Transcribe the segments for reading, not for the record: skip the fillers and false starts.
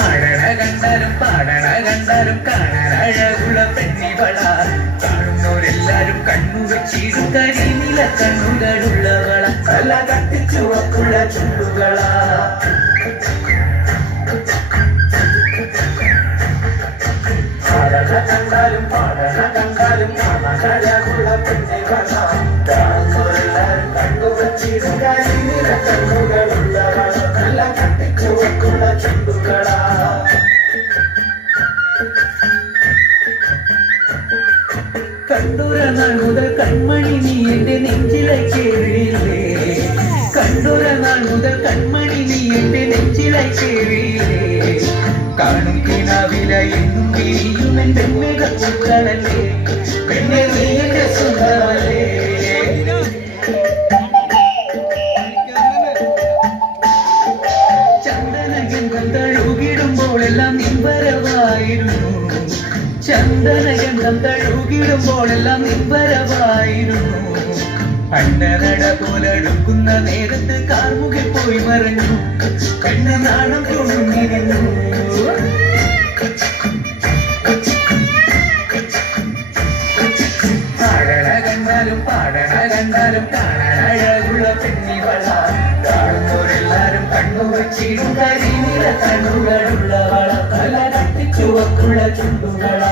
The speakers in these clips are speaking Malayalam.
ആടണ കണ്ടാലും പാടണ കണ്ടാലും കാണാൻ അഴകുള്ള പെണ്ണിവള കാണുന്നവരെല്ലാരും കണ്ണു വെച്ചിടും കരിനില കണ്ണുകളുള്ളവള തല കത്തിച്ചുവക്കുള്ള ചുണ്ടുകള ആടണ കണ്ടാലും പാടണ കണ്ടാലും കാണാൻ അഴകുള്ള പെണ്ണിവള കാണുന്നവരെല്ലാരും കണ്ണു വെച്ചിടും കരിനില കണ്ണുകളുള്ളവള തല കത്തിച്ചുവക്കുള്ള ചുണ്ടുകള കണ്ടൊര നാൾ മുതൽ കൺമണി നീ എന്റെ നെഞ്ചിലേക്ക് എഴുതിയില്ലേ കണ്ടൊര നാൾ മുതൽ കൺമണി നീ എന്റെ നെഞ്ചിലേക്ക് എഴുതിയില്ലേ കാണും കിനാവില എന്നും വിരിയും എന്റെ മെഗപ്പൂക്കളല്ലേ പെണ്ണെ നീ എന്റെ സുന്ദരമല്ലേ ചന്ദനഗന്ധം തഴുകിടുമ്പോഴെല്ലാം നിൻവരവായിരുന്നു ചന്ദനഗന്ധം തഴുകിടുമ്പോഴെല്ലാം നിൻവരവായിരുന്നു അണ്ണനട പോലെടുക്കുന്ന നേരത്ത് കാർമുകിൽ പോയി മറഞ്ഞു കണ്ണ നാണം തുണുങ്ങിരുന്നു ആടണ കണ്ടാലും പാടണ കണ്ടാലും കാണാൻ അഴകുള്ള പെണ്ണിവള കാണുന്നവരെല്ലാരും കണ്ണു വെച്ചിടും കരിനില കണ്ണുകളുള്ളവള തല കത്തിച്ചുവക്കുള്ള ചുണ്ടുകള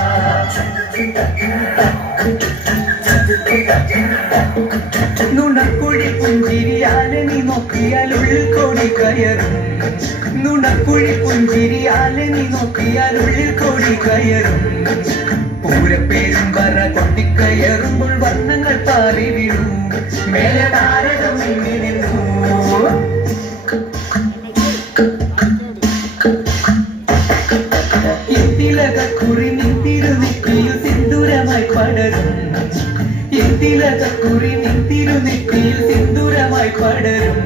നുണക്കുഴി പുഞ്ചിരിയാലെ നീ നോക്കിയാൽ ഉള്ളിൽ കോടി കയറും നുണക്കുഴി പുഞ്ചിരിയാലെ നീ നോക്കിയാൽ ഉള്ളിൽ കോടി കയറും പൂരപ്പേരും പറ കൊട്ടിക്കയറുമ്പോൾ വർണ്ണങ്ങൾ പാറി വീണു മേലെ താരകം നിന്നു എന്തിലകുറി നിന്തിരുനെറ്റിയിൽ സിന്ദൂരമായി പടരും എന്തിലകുറി നിന്തിരുനെറ്റിയിൽ സിന്ദൂരമായി പടരും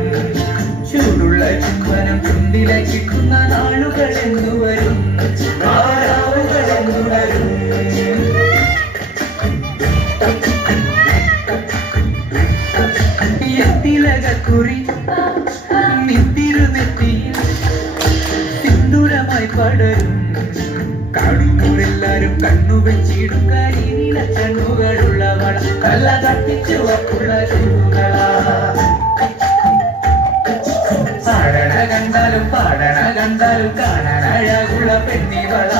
ചൂടുള്ള ചുംബനം ചുണ്ടിലായി കിട്ടുന്ന നാളുകൾ എന്നു വരും ആരാവുകൾ എന്നുണരും എന്തിലകുറി നിന്തിരുനെറ്റിയിൽ സിന്ദൂരമായി പടരും കാണുന്നവരെല്ലാരും കണ്ണു വെച്ചിടും കരിനില കണ്ണുകളുള്ളവള തല കത്തിച്ചുവക്കുള്ള ചുണ്ടുകള ആടണ കണ്ടാലും പാടണ കണ്ടാലും കാണാൻ അഴകുള്ള പെണ്ണിവള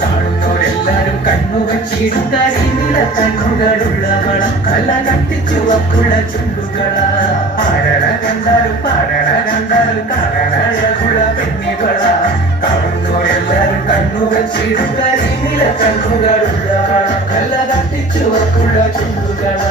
കാണുന്നവരെല്ലാരും കണ്ണു വെച്ചിടും കരിനില കണ്ണുകളുള്ളവള തല കത്തിച്ചുവക്കുള്ള ചുണ്ടുകള ആടണ കണ്ടാലും പാടണ കണ്ടാലും കാണാൻ അഴകുള്ള പെണ്ണിവള കാണുന്നവരെല്ലാരും കണ്ണു വെച്ചിടും കരിനില കണ്ണുകളുള്ളവള തല കത്തിച്ചുവക്കുള്ള ചുണ്ടുകള